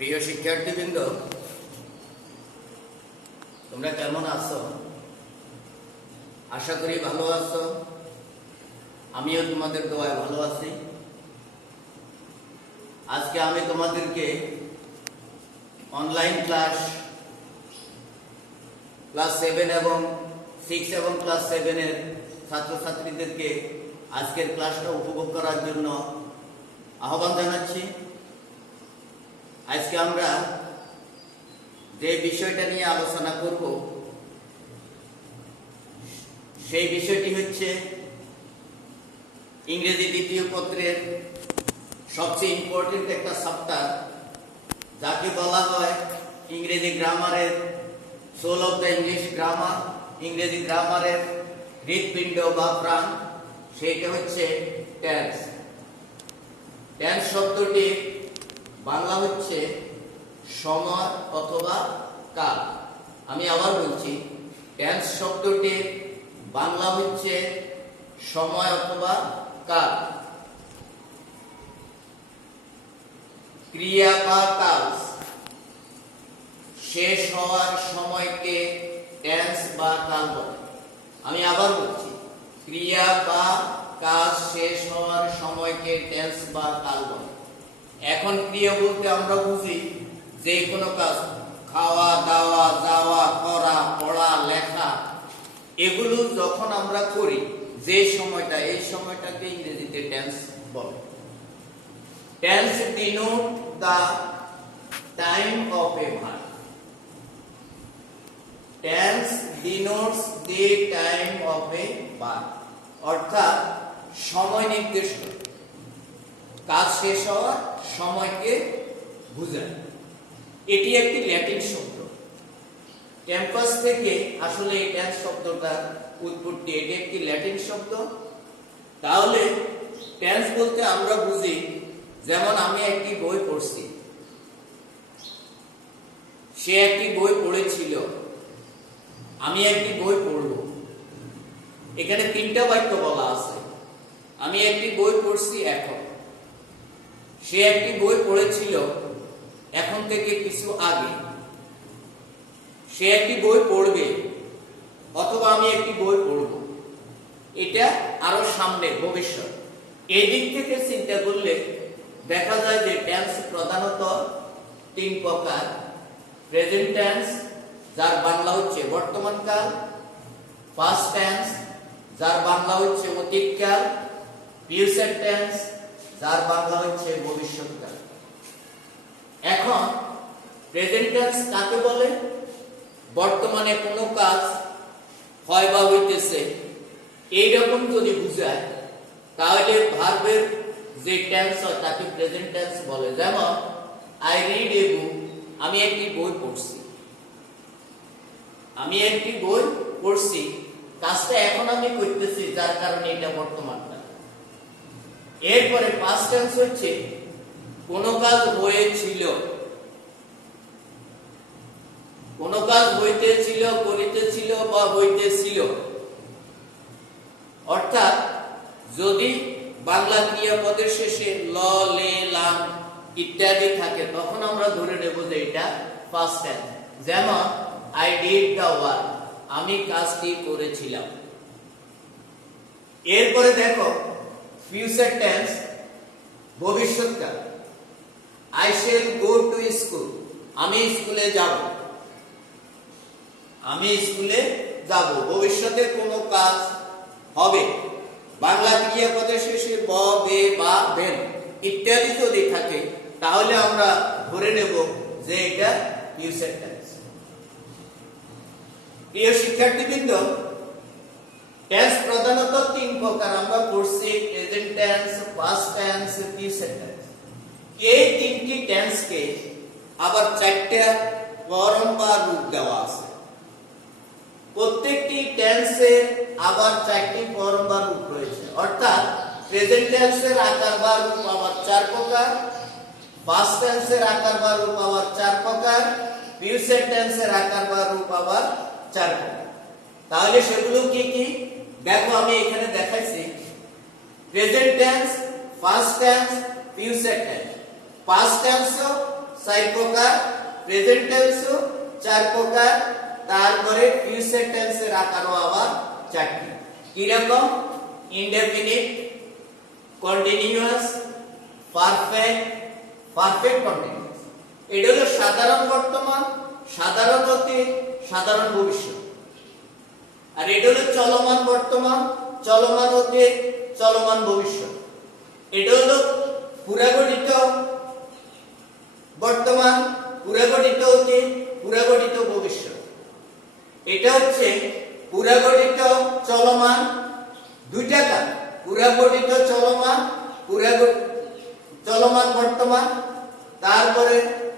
প্রিয় শিক্ষার্থীবৃন্দ, তোমরা কেমন আছো? আশা করি ভালো আছো। আমিও তোমাদের দোয়ায় ভালো আছি। আজকে আমি তোমাদেরকে অনলাইন ক্লাস 7 এবং 6 এবং ক্লাস 7 এর ছাত্রছাত্রীদেরকে আজকের ক্লাসটা উপভোগ করার জন্য আহ্বান জানাচ্ছি। আজকে আমরা যে বিষয়টা নিয়ে আলোচনা করব সেই বিষয়টি হচ্ছে ইংরেজি দ্বিতীয় পত্রের সবচেয়ে ইম্পর্টেন্ট একটা চ্যাপ্টার, যাকে বলা হয় ইংরেজি গ্রামারের soul of the English grammar, ইংরেজি গ্রামারের হৃৎপিণ্ড বা প্রাণ। সেইটা হচ্ছে টেন্স। টেন্স শব্দটি বাংলা হচ্ছে সময় অথবা কাল। আমি আবার বলছি, টেন্স শব্দটির বাংলা হচ্ছে সময় অথবা কাল। ক্রিয়া বা কাজ শেষ হওয়ার সময়কে টেন্স বা কাল বলে। আমি আবার বলছি, ক্রিয়া বা কাজ শেষ হওয়ার সময়কে টেন্স বা কাল বলে। এখন ক্রিয়া বলতে আমরা বুঝি যে কোনো কাজ, খাওয়া দাওয়া, যাওয়া, করা, পড়া, লেখা, এগুলো যখন আমরা করি যে সময়টা, এই সময়টাকে ইংরেজিতে টেন্স বলে। Tense denote the time of A verb. Tense denotes the time of A verb, অর্থাৎ সময় নির্দেশ করে, কাজ শেষ হওয়ার সময়কে বোঝায়। এটি একটি ল্যাটিন শব্দ। ক্যাম্পাস থেকে আসলে এই টেন্স শব্দটার উৎপত্তি। এটি একটি ল্যাটিন শব্দ। তাহলে টেন্স বলতে আমরা বুঝি, যেমন আমি একটি বই পড়ছি, সে একটি বই পড়েছিল, আমি একটি বই পড়ব। এখানে তিনটা বাক্য বলা আছে। আমি একটি বই পড়ছি এখন, সে একটি বই পড়েছিল এখন থেকে কিছু আগে, সে একটি বই পড়বে, অথবা আমি একটি বই পড়ব। এটা আরো সামনে, ভবিষ্যৎ। এই দিক থেকে চিন্তা করলে দেখা যায় যে টেন্স প্রধানত 3 প্রকার। প্রেজেন্ট টেন্স, যার বাংলা হচ্ছে বর্তমান কাল। পাস্ট টেন্স, যার বাংলা হচ্ছে অতীতকাল। ফিউচার টেন্স, যার বাংলা হচ্ছে ভবিষ্যৎকাল। এখন প্রেজেন্ট টেন্স কাকে বলে? বর্তমানে কোনো কাজ হয় বা হইতেছে, এইরকম যদি বুঝায় তাহলে ভার্বের যে টেন্স হয় তাকে প্রেজেন্ট টেন্স বলে। যেমন আই রিড এ বুক, আমি একটি বই পড়ছি। আমি একটি বই পড়ছি, কাজটা এখন আমি করতেছি, যার কারণে এটা বর্তমান কাল। এরপরে পাস্ট টেন্স হচ্ছে কোনো কাজ হয়েছিল, কোনো কাজ হইতেছিল, করিতেছিল বা হইতেছিল। অর্থাৎ যদি বাংলা ক্রিয়াপদের শেষে ল, লে, লাম ইত্যাদি থাকে, তখন আমরা ধরে নেব যে এটা পাস্ট টেন্স। যেমন আই ডিড দ্য ওয়ার্ক, আমি কাজটি করেছিলাম। এরপরে দেখো ফিউচার টেন্স, ভবিষ্যৎকাল। I shall go to school, আমি স্কুলে যাব, আমি স্কুলে যাব। ভবিষ্যতে কোনো কাজ হবে, বাংলা ক্রিয়াপদের শেষে ব, বে বা বেন ইত্যাদি যদি থাকে, তাহলে আমরা ধরে নেব যে এটা ফিউচার টেন্স। প্রিয় শিক্ষার্থীবৃন্দ, টেন্স প্রধানত 3 প্রকার আমরা পড়ছি: present tense, past tense, future tense. এই 3টি টেন্সকে আবার 4টা ফর্ম বা রূপ দেওয়া আছে। প্রত্যেকটি টেন্সের আবার 4টি ফর্ম বা রূপ রয়েছে। অর্থাৎ প্রেজেন্ট টেন্সের আকার বা রূপ আবার 4 প্রকার, পাস্ট টেন্সের আকার বা রূপ আবার 4 প্রকার, ফিউচার টেন্সের আকার বা রূপ আবার 4 প্রকার। তাহলে সেগুলো কি কি দেখো, আমি এখানে দেখাইছি। Present tense, past tense, future tense. Past tense চার প্রকার, প্রেজেন্ট টেন্সও চার প্রকার, তারপরে ফিউচার টেন্সের আকারও আবার চারটি। কি রকম? Indefinite, continuous, perfect, perfect continuous. এটা হলো সাধারণ বর্তমান, সাধারণ অতীত, সাধারণ ভবিষ্যৎ। আর এটা হলো চলমান বর্তমান, চলমান অতীত, চলমান ভবিষ্যৎ। এটা হলো পুরাগঠিত বর্তমান, পুরাগঠিত অতীত, পুরাগঠিত ভবিষ্যৎ। এটা হচ্ছে পুরাগঠিত চলমান, দুইটা কাজ, পুরাগঠিত চলমান, চলমান বর্তমান, তারপরে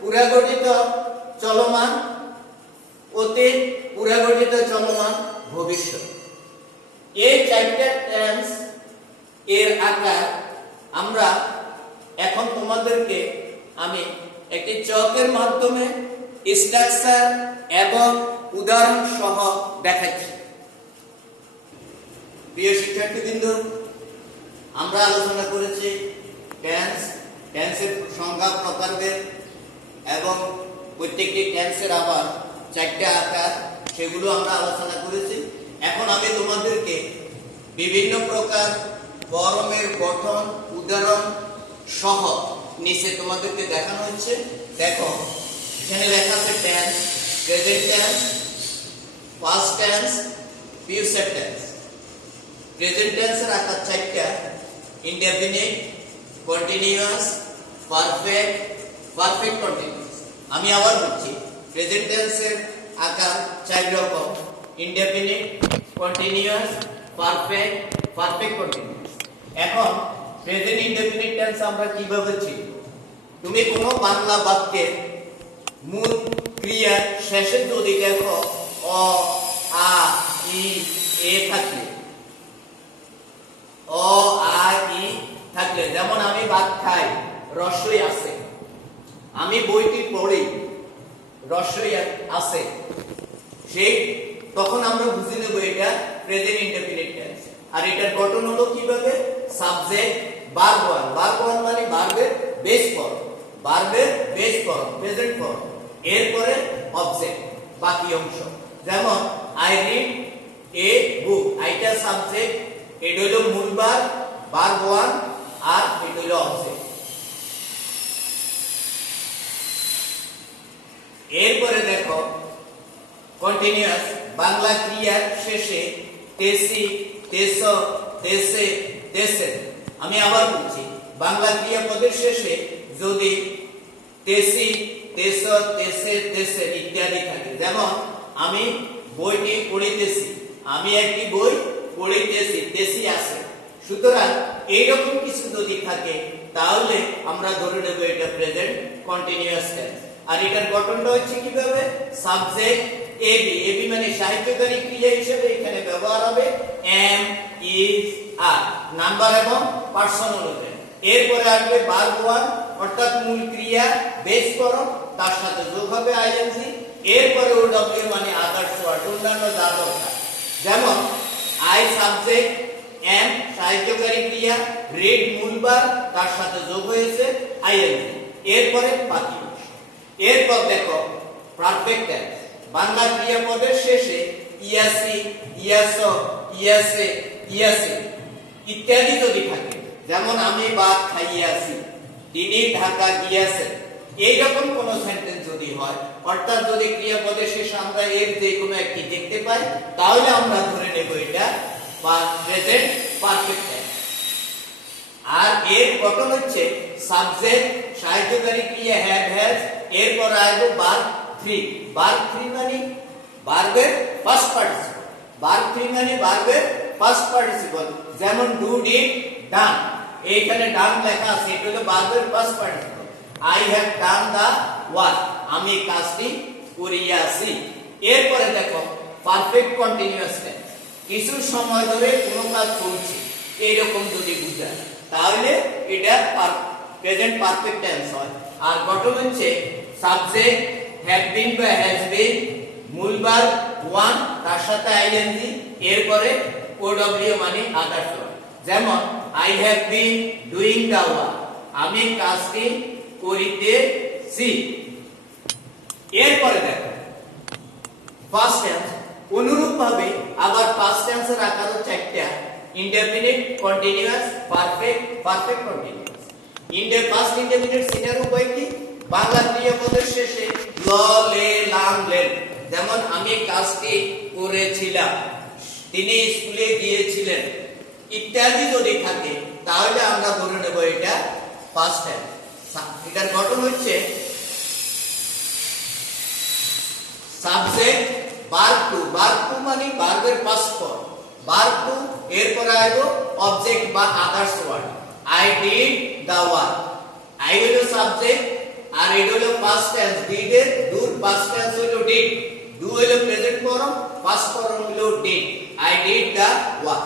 পুরাগঠিত চলমান অতীত, পুরাগঠিত চলমান ভবিষ্যৎ। এই চারটা টেন্স এর আকার আমরা এখন তোমাদেরকে আমি একটি চকের মাধ্যমে স্ট্রাকচার এবং উদাহরণ সহ দেখাচ্ছি। প্রিয় শিক্ষার্থীবৃন্দ, আমরা আলোচনা করেছি টেন্স, টেন্সের সংজ্ঞা, প্রকারভেদ এবং প্রত্যেকটি টেন্সের আবার চারটি আকার, সেগুলো আমরা আলোচনা করেছি। এখন আমি তোমাদেরকে বিভিন্ন প্রকার ফর্মের গঠন, উদাহরণ সহ নিচে তোমাদেরকে দেখানো হচ্ছে। দেখো, এখানে লেখা আছে tense, present tense, past tense, future tense. Present টেন্সের আকার চারটা, indefinite, continuous, perfect, perfect continuous. আমি আবার বলছি, প্রেজেন্ট টেন্সের আকার চার রকম, indefinite, continuous, perfect, perfect continuous. এখন প্রেজেন্ট ইনডেফিনিট টেন্স আমরা কিভাবে শিখব? তুমি কোনো বাংলা বাক্যের মূল ক্রিয়ার শেষে যদি দেখো অ, আ, ই, এ থাকলে, অ, আ, ই থাকলে, যেমন আমি ভাত খাই, রসই আছে, আমি বইটি পড়ি, রসই আছে, সেই তখন আমরা বুঝে নেব এটা প্রেজেন্ট ইনডেফিনিট টেন্স। আর এটার গঠন হলো কিভাবে? Subject, verb one, verb one মানে ভার্বের বেস ফর্ম, ভার্বের বেস ফর্ম, প্রেজেন্ট ফর্ম, এরপরে অবজেক্ট, বাকি অংশ। যেমন আই রিড এ বুক, আইটা সাবজেক্ট, এটা হলো মূল ভার্ব, ভার্ব ওয়ান, আর এটা হলো অবজেক্ট। এরপরে দেখো কন্টিনিউয়াস, বাংলা ক্রিয়ার শেষে তেসি, তেস, তেসে, তেসে। আমি আবার বলছি, বাংলা ক্রিয়াপদের শেষে যদি তেসি, তেস, তেসে, তেসে ইত্যাদি থাকে, যেমন আমি বইটি পড়িতেছি, আমি একটি বই পড়িতেছি, তেসি আছে। সুতরাং এইরকম কিছু যদি থাকে তাহলে আমরা ধরে নেব এটা প্রেজেন্ট কন্টিনিউয়াস টেন্স। আর এটার গঠনটা হচ্ছে কিভাবে? সাবজেক্ট এবি, এবি মানে সাহায্যকারী ক্রিয়া হিসেবে এখানে ব্যবহার হবে এম, ইজ, আর, নাম্বার এবং পার্সন অনুযায়ী। এরপরে আসবে ভার্ব ওয়ান, অর্থাৎ মূল ক্রিয়া, বেস ফর্ম, তার সাথে যোগ হবে আইএনজি। এরপরে ওডব্লিউ মানে আদার্স ওয়ার্ড, অন্যান্য যা দরকার, যেমন আই সাবজেক্ট, এম সাহায্যকারী ক্রিয়া, রিড মূল ভার্ব, তার সাথে যোগ হয়েছে আইএনজি। এরপরে বাকি। এরপর দেখো পারফেক্ট টেন্স, বাংলা ক্রিয়াপদের শেষে ইয়াসি, ইয়াস, ইয়াসে, ইয়াসে ইত্যাদি যদি থাকে, যেমন আমি ভাত খাইয়াছি, তিনি ঢাকা গিয়াছেন, এইরকম কোন সেন্টেন্স যদি হয়, অর্থাৎ যদি ক্রিয়াপদের শেষে আমরা এর যে কোনো একটি দেখতে পাই, তাহলে আমরা ধরে নেব এটা প্রেজেন্ট পারফেক্ট টেন্স। আর এর গঠন হচ্ছে সাবজেক্ট, সাহায্যকারী ক্রিয়া হ্যাভ, হ্যাজ, এরপর আসবে ভার্ব থ্রি, ভার্ব থ্রি মানে ভার্বের ফার্স্ট পার্টিসিপল, ভার্ব থ্রি মানে ভার্বের ফার্স্ট পার্টিসিপল, যেমন ডু, ডিড, ডান। এইখানে ডান লেখা আছে, এটা হলো ভার্বের first participle. I have done the work, আমি কাজটি করিয়াছি। এরপরে দেখো পারফেক্ট কন্টিনিউয়াস টেন্স, কিছু সময় ধরে কোনো কাজ চলছে, এইরকম যদি বুঝায় তাহলে এটা প্রেজেন্ট পারফেক্ট টেন্স হয়। আর গঠন হচ্ছে সাবজেক্ট হ্যাভ বিন বা হ্যাজ বিন, মূল ভার্ব ওয়ান, তার সাথে আইএনজি, এরপরে ওডব্লিউ মানে আদার্স ওয়ার্ড, যেমন I have been doing the work, আমি কাজটি করিতেছি। সি। এরপরে দেখো ফার্স্ট টেন্স, অনুরূপ ভাবে আবার ফার্স্ট টেন্সের আকারও চারটা, indefinite, continuous, perfect, perfect continuous. First indefinite সিনের উপায় কি? বাংলা ক্রিয়াপদের শেষে ল, লে, লাম, লেন। যেমন আমি কাজটি করেছিলাম, তিনি স্কুলে গিয়েছিলেন ইত্যাদি যদি থাকে তাহলে আমরা ধরে নেব এটা ফার্স্ট টেন্স। এটার গঠন হচ্ছে subject verb two, verb two মানে ভার্বের পাস্ট ফর্ম, ভার্ব টু এরপর আইলো অবজেক্ট বা others word. I did the work, I হলো সাবজেক্ট আর এটা হলো পাস্ট টেন্স, ডিড এর ডুর পাস্ট টেন্স হলো ডিড, ডু হলো প্রেজেন্ট ফর্ম, পাস্ট ফর্ম হলো did. I did the work.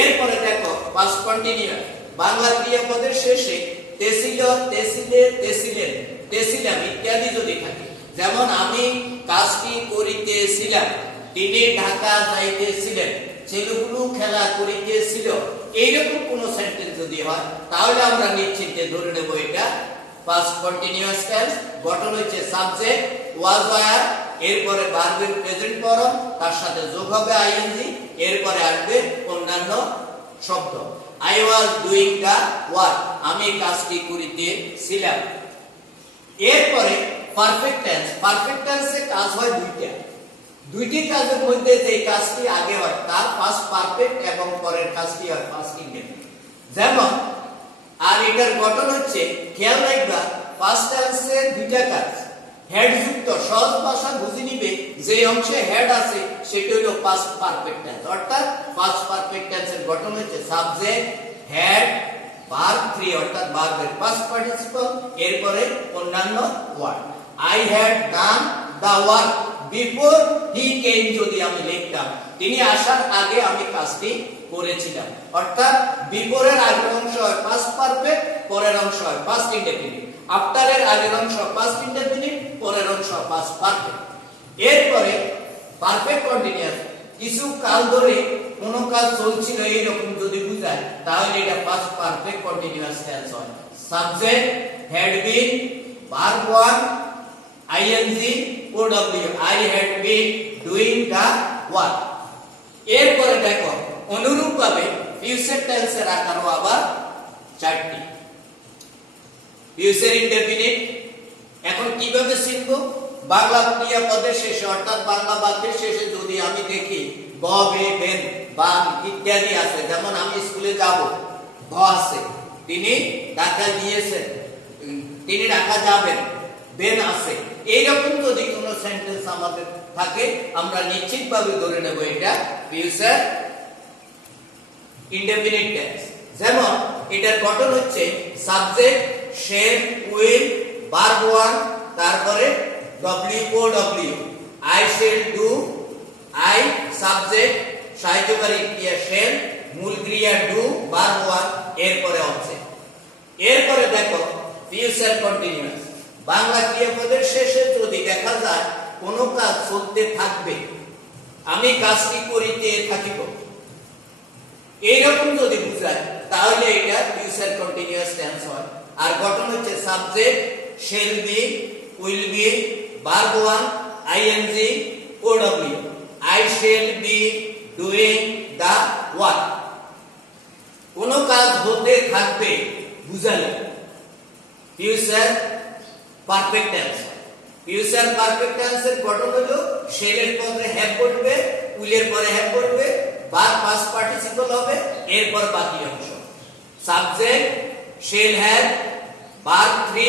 এরপরে দেখো পাস্ট কন্টিনিউয়াস, বাংলা ক্রিয়াপদের শেষে তেছিল, তেছিলে, তেছিলেন, তেছিলাম ইত্যাদি যদি থাকে, যেমন আমি কাজটি করিতেছিলাম, তিনি ঢাকা যাইতেছিলেন, ছেলেগুলো খেলা করিতেছিল, এইরকম কোন সেন্টেন্স যদি হয় তাহলে আমরা নিশ্চিন্তে ধরে নেব এটা পাস্ট কন্টিনিউয়াস টেন্স। গঠন হচ্ছে সাবজেক্ট ওয়াজ ওয়্যার, এরপরে ভার্বের প্রেজেন্ট ফর্ম, তার সাথে যোগ হবে আইএনজি, এরপরে আসবে অন্যান্য শব্দ। I was doing the work, আমি কাজটি করিতেছিলাম। এরপরে পারফেক্ট টেন্স, পারফেক্ট টেন্সে কাজ হয় দুইটি কাজের মধ্যে যে কাজটি আগে হয় তার ফার্স্ট পারফেক্ট এবং পরের কাজটি হয় ফার্স্ট ইনডেফিনিট। যেমন আর এটার গঠন হচ্ছে, খেয়াল রাখবা ফার্স্ট টেন্সের দুইটা কাজ, হেড যুক্ত, সহজ ভাষা বুঝে নিবে যে অংশে হেড আছে সেটা হলো ফার্স্ট পারফেক্ট টেন্স। অর্থাৎ ফার্স্ট পারফেক্ট টেন্সের গঠন হচ্ছে সাবজেক্ট, হেড, ভার্ব থ্রি অর্থাৎ ভার্বের পাস্ট পার্টিসিপল, এরপরে অন্যান্য word. I had done the work before he came যদি আমি লিখতাম, তিনি আসার আগে আমি কাজটি করেছিলাম। অর্থাৎ বিফোরের আগের অংশ হয় পাস্ট পারফেক্ট, পরের অংশ হয় পাস্ট ইনডেফিনিট। আফটারের আগের অংশ পাস্ট ইনডেফিনিট, পরের অংশ পাস্ট পারফেক্ট। এরপরে পারফেক্ট কন্টিনিউয়াস, কিছু কাল ধরে কোন কাজ চলছিল এইরকম যদি বুঝায় তাহলে এটা পাস্ট পারফেক্ট কন্টিনিউয়াস টেন্স হয়। Subject had been, verb one ING OW, I had been doing the work. এরপরে দেখো অনুরূপভাবে ফিউচার টেন্সের আকারও আবার চারটি। ফিউচার ইনডেফিনিট এখন কিভাবে শিখবো? বাংলা ক্রিয়াপদের শেষে অর্থাৎ বাংলা বাক্যের শেষে যদি আমি দেখি ব, বে, বেন, বাম ইত্যাদি আছে, যেমন আমি স্কুলে যাব, ভ আছে, তিনি ঢাকা গিয়েছেন, তিনি ঢাকা যাবেন, বেন আছে, এইরকম যদি কোনো সেন্টেন্স আমাদের থাকে আমরা নিশ্চিতভাবে ধরে নেব এটা ফিউচার ইনডেফিনিট টেন্স। যেমন এটার গঠন হচ্ছে subject shall, will, verb one, তারপরে W, I shall do, I subject, সাহায্যকারী ক্রিয়া শেল, মূল ক্রিয়া ডু, ভার্ব ওয়ান, এরপরে অবজেক্ট। এরপরে দেখো ফিউচার কন্টিনিউয়াস, বাংলা ক্রিয়াপদের শেষে যদি দেখা যায় কোন কাজ চলতে থাকবে, আমি কাজটি করিতে থাকিব, এইরকম যদি বুঝায় তাহলে এটা ফিউচার কন্টিনিউয়াস টেন্স হয়। আর গঠন হচ্ছে subject shall be, will be, verb one ING OW, I shall be doing the work. কোন কাজ হতে থাকবে বুঝালে future perfect tense. Future perfect টেন্সের গঠন হলো শেলের পরে হ্যাভ বসবে, উইলের পরে হ্যাভ বসবে, ভার্ব পাস্ট পার্টিসিপল হবে, এরপর বাকি অংশ subject shall have, verb three,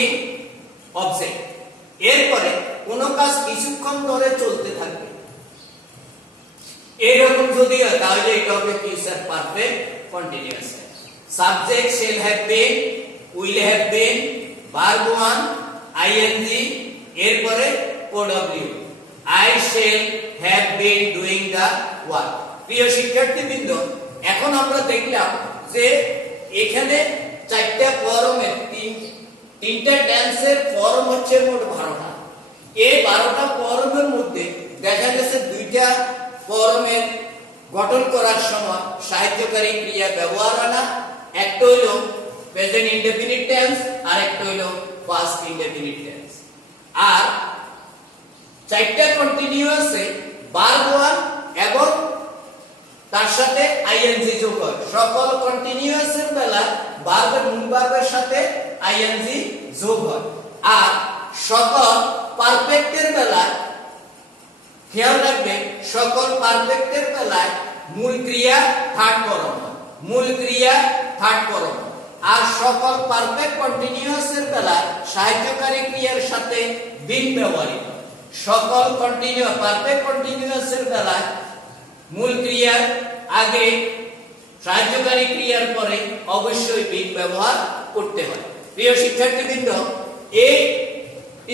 object. এরপরে কোন কাজ কিছুক্ষণ ধরে চলতে থাকবে, এরকম যদি হয় তাহলে এটা হবে future perfect continuous. Subject shall have been, will have been, verb one ING, এরপরে ওডব্লিউ, I shall have been doing the work. প্রিয় শিক্ষার্থীবৃন্দ, এখন আমরা দেখলাম যে এখানে চারটা ফর্মের তিনটা টেন্সের ফর্ম হচ্ছে মোট 12টা। এই 12টা ফর্মের মধ্যে দেখা গেছে দুইটা ফর্মের গঠন করার সময় সাহায্যকারী ক্রিয়া ব্যবহার আনা, একটা হলো প্রেজেন্ট ইনডেফিনিট টেন্স আর একটা হলো পাস্ট ইনডেফিনিট টেন্স। চারটা কন্টিনিউয়াসে ভার্ব ওয়ান এবং তার সাথে আইএনজি যোগ হয়। সকল কন্টিনিউয়াসের বেলা ভার্বের মূল ভার্বের সাথে আইএনজি যোগ হয়। আর সকল পারফেক্টের বেলায় খেয়াল রাখবেন, সকল পারফেক্টের বেলায় মূল ক্রিয়া থার্ড ফর্ম হয়, মূল ক্রিয়া থার্ড ফর্ম। আর সকল পারফেক্ট কন্টিনিউয়াসের বেলায় সাহায্যকারী ক্রিয়ার সাথে বিন ব্যবহৃত। সকল পারফেক্ট কন্টিনিউয়াসের বেলায় মূল ক্রিয়ার আগে সাহায্যকারী ক্রিয়ার পরে অবশ্যই বিন ব্যবহার করতে হয়। প্রিয় শিক্ষার্থীবৃন্দ, এই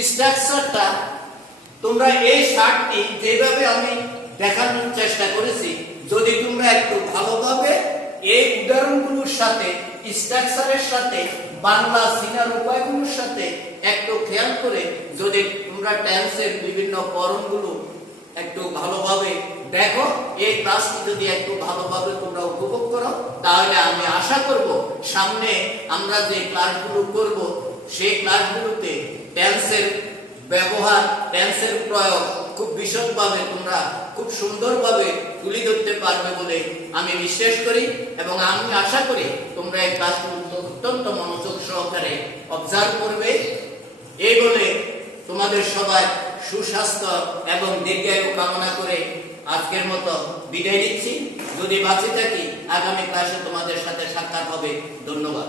স্ট্রাকচারটা তোমরা এই শার্টটি যেভাবে আমি দেখানোর চেষ্টা করেছি, যদি তোমরা একটু ভালোভাবে এই উদাহরণগুলোর সাথে স্ট্রাকচারের সাথে বাংলা চিনার উপায়গুলোর সাথে একটু খেয়াল করে যদি তোমরা টেন্সের বিভিন্ন ফর্মগুলো একটু ভালোভাবে দেখো, এই ক্লাসটি যদি একটু ভালোভাবে তোমরা উপভোগ করো, তাহলে আমি আশা করব সামনে আমরা যে ক্লাসগুলো করব সেই ক্লাসগুলোতে টেন্সের ব্যবহার, টেন্সের প্রয়োগ খুব বিশদভাবে তোমরা খুব সুন্দরভাবে তুলে ধরতে পারবে বলে আমি বিশ্বাস করি এবং আমি আশা করি তোমরা এই ক্লাসগুলো অত্যন্ত মনোযোগ সহকারে অবজার্ভ করবে। এই বলে তোমাদের সবাই সুস্বাস্থ্য এবং দীর্ঘায়ু কামনা করে আজকের মতো বিদায় নিচ্ছি। যদি বাঁচে থাকি আগামী ক্লাসে তোমাদের সাথে সাক্ষাৎ হবে। ধন্যবাদ।